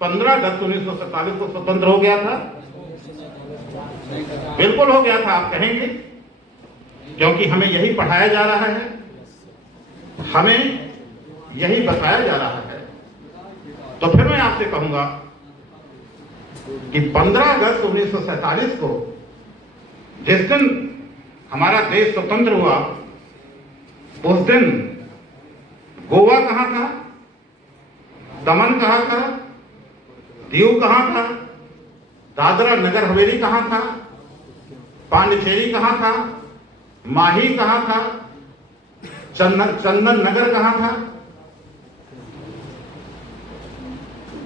15 अगस्त 1947 को स्वतंत्र हो गया था? बिल्कुल हो गया था, आप कहेंगे, क्योंकि हमें यही पढ़ाया जा रहा है, हमें यही बताया जा रहा है। तो फिर मैं आपसे कहूंगा कि 15 अगस्त 1947 को जिस दिन हमारा देश स्वतंत्र हुआ, उस दिन गोवा कहां था, दमन कहां था, दीव कहां था, दादरा नगर हवेली कहां था, पांडिचेरी कहां था, माही कहां था, चंदन नगर कहां था?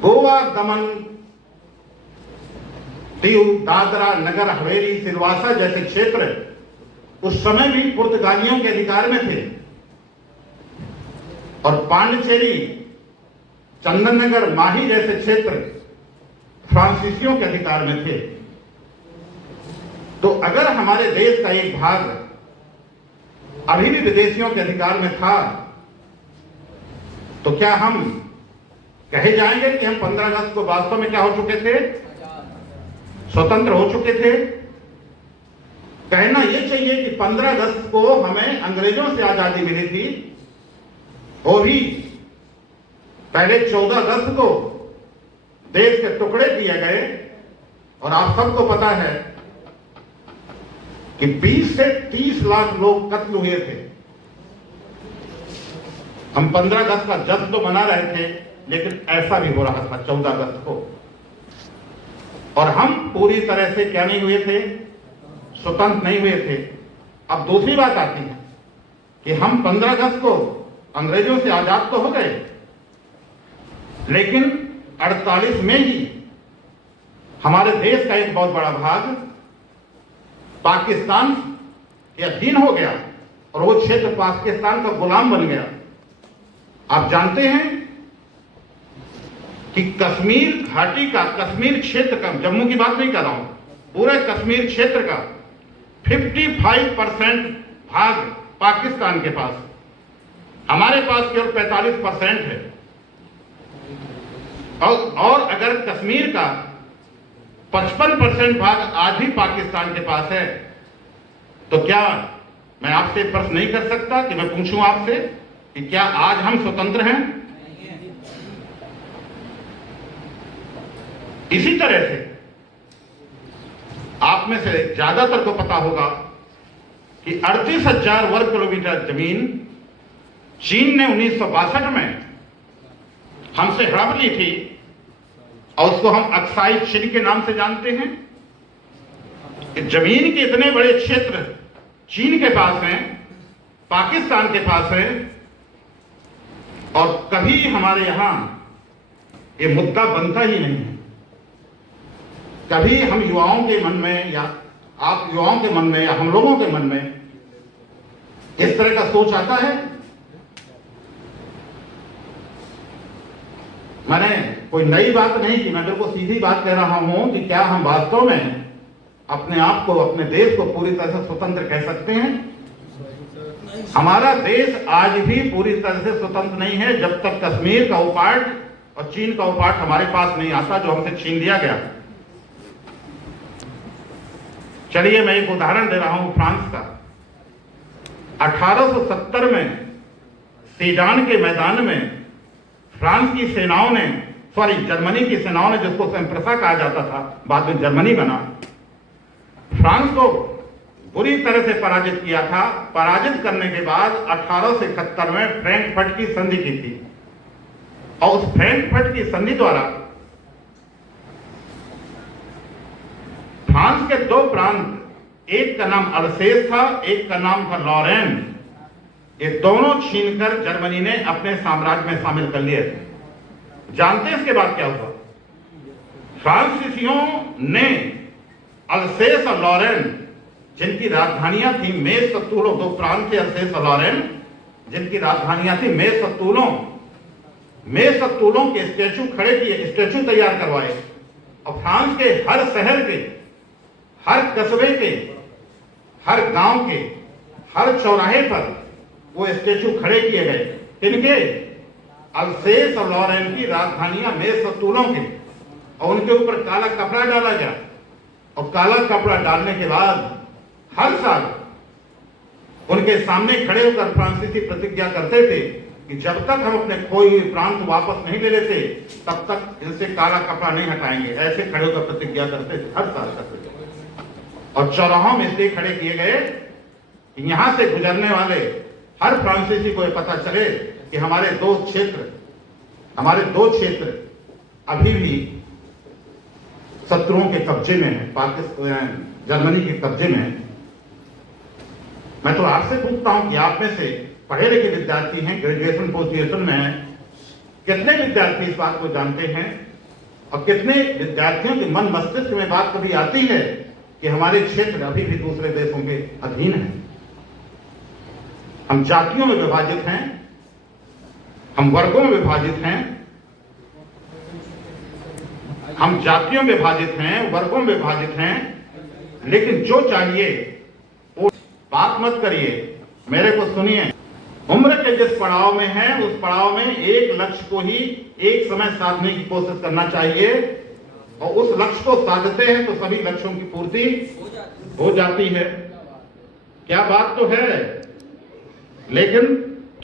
गोवा, दमन, दीव, दादरा नगर हवेली, सिलवासा जैसे क्षेत्र उस समय भी पुर्तगालियों के अधिकार में थे, और पांडिचेरी, चंदननगर, माही जैसे क्षेत्र फ्रांसीसियों के अधिकार में थे। तो अगर हमारे देश का एक भाग अभी भी विदेशियों के अधिकार में था, तो क्या हम कहे जाएंगे कि हम 15 अगस्त को वास्तव में क्या हो चुके थे? स्वतंत्र हो चुके थे? कहना यह चाहिए कि 15 अगस्त को हमें अंग्रेजों से आजादी मिली थी, वो भी पहले 14 अगस्त को देश के टुकड़े दिए गए, और आप सबको पता है कि 20 से 30 लाख लोग कत्ल हुए थे। हम 15 अगस्त का जश्न तो मना रहे थे, लेकिन ऐसा भी हो रहा था 14 अगस्त को, और हम पूरी तरह से क्या नहीं हुए थे? स्वतंत्र नहीं हुए थे। अब दूसरी बात आती है कि हम 15 अगस्त को अंग्रेजों से आजाद तो हो गए, लेकिन 48 में ही हमारे देश का एक बहुत बड़ा भाग पाकिस्तान के अधीन हो गया, और वो क्षेत्र पाकिस्तान का गुलाम बन गया। आप जानते हैं कि कश्मीर घाटी का, कश्मीर क्षेत्र का, जम्मू की बात नहीं कर रहा हूं, पूरे कश्मीर क्षेत्र का 55% भाग पाकिस्तान के पास, हमारे पास केवल 45% है। और अगर कश्मीर का 55% भाग आज भी पाकिस्तान के पास है, तो क्या मैं आपसे प्रश्न नहीं कर सकता कि मैं पूछूं आपसे कि क्या आज हम स्वतंत्र हैं? इसी तरह से आप में से ज्यादातर को पता होगा कि 38,000 वर्ग किलोमीटर जमीन चीन ने 1962 में हमसे हड़प ली थी, और उसको हम अक्साई चिन के नाम से जानते हैं। कि जमीन के इतने बड़े क्षेत्र चीन के पास हैं, पाकिस्तान के पास हैं, और कभी हमारे यहां ये मुद्दा बनता ही नहीं है। कभी हम युवाओं के मन में, या आप युवाओं के मन में, या हम लोगों के मन में इस तरह का सोच आता है? मैंने कोई नई बात नहीं की, मैं बिल्कुल सीधी बात कह रहा हूं कि क्या हम वास्तव में अपने आप को, अपने देश को पूरी तरह से स्वतंत्र कह सकते हैं? हमारा देश आज भी पूरी तरह से स्वतंत्र नहीं है, जब तक कश्मीर का वो पार्ट और चीन का वो पार्ट हमारे पास नहीं आता, जो हमसे छीन लिया गया। चलिए मैं एक उदाहरण दे रहा हूं फ्रांस का। 1870 में सीडान के मैदान में फ्रांस की सेनाओं ने, जर्मनी की सेनाओं ने, जिसको सेम्प्रसा कहा जाता था, बाद में जर्मनी बना, फ्रांस को बुरी तरह से पराजित किया था। पराजित करने के बाद 1871 में फ्रैंकफर्ट की संधि की थी, और उस फ्रैंकफर्ट की संधि द्वारा फ्रांस के दो प्रांत, एक का नाम अल्सेस था, एक का नाम था लॉरेन, ये दोनों छीनकर जर्मनी ने अपने साम्राज्य में शामिल कर लिए थे। जानते हैं इसके बाद क्या हुआ? फ्रांसीसियों ने अल्सेस और लॉरेन, जिनकी राजधानियां थी मेस और तूलों, दो प्रांत थे अल्सेस और लॉरेन, जिनकी राजधानियां थी मेस और तूलों के स्टैचू खड़े किए, स्टैचू तैयार करवाए, और फ्रांस के हर शहर के, हर कस्बे के, हर गांव के, हर चौराहे पर वो स्टैचू खड़े किए गए। किनके? अल्सेस और लॉरेन की राजधानियां मेज और टूलों की, और उनके ऊपर काला कपड़ा डाला गया। और काला कपड़ा डालने के बाद हर साल उनके सामने खड़े होकर फ्रांसीसी प्रतिज्ञा करते थे कि जब तक हम अपने खोए हुए प्रांत वापस नहीं ले लेते तब तक इनसे काला कपड़ा नहीं हटाएंगे। ऐसे खड़े होकर प्रतिज्ञा करते थे, हर साल करते थे। और चौराहों में इसलिए खड़े किए गए कि यहां से गुजरने वाले हर फ्रांसीसी को यह पता चले कि हमारे दो क्षेत्र अभी भी शत्रुओं के कब्जे में है, पाकिस्तान जर्मनी के कब्जे में है। मैं तो आपसे पूछता हूं कि आप में से पढ़े लिखे विद्यार्थी हैं, ग्रेजुएशन पोस्ट ग्रेजुएशन में हैं, कितने विद्यार्थी इस बात को जानते हैं और कितने विद्यार्थियों के मन मस्तिष्क में बात कभी आती है कि हमारे क्षेत्र अभी भी दूसरे देशों के अधीन है। हम जातियों में विभाजित हैं, हम वर्गों में विभाजित हैं, हम जातियों में विभाजित हैं, वर्गों में विभाजित हैं, लेकिन जो चाहिए वो बात मत करिए, मेरे को सुनिए। उम्र के जिस पड़ाव में है उस पड़ाव में एक लक्ष्य को ही एक समय साधने की कोशिश करना चाहिए, और उस लक्ष्य को साधते हैं तो सभी लक्ष्यों की पूर्ति हो जाती है। क्या बात तो है, लेकिन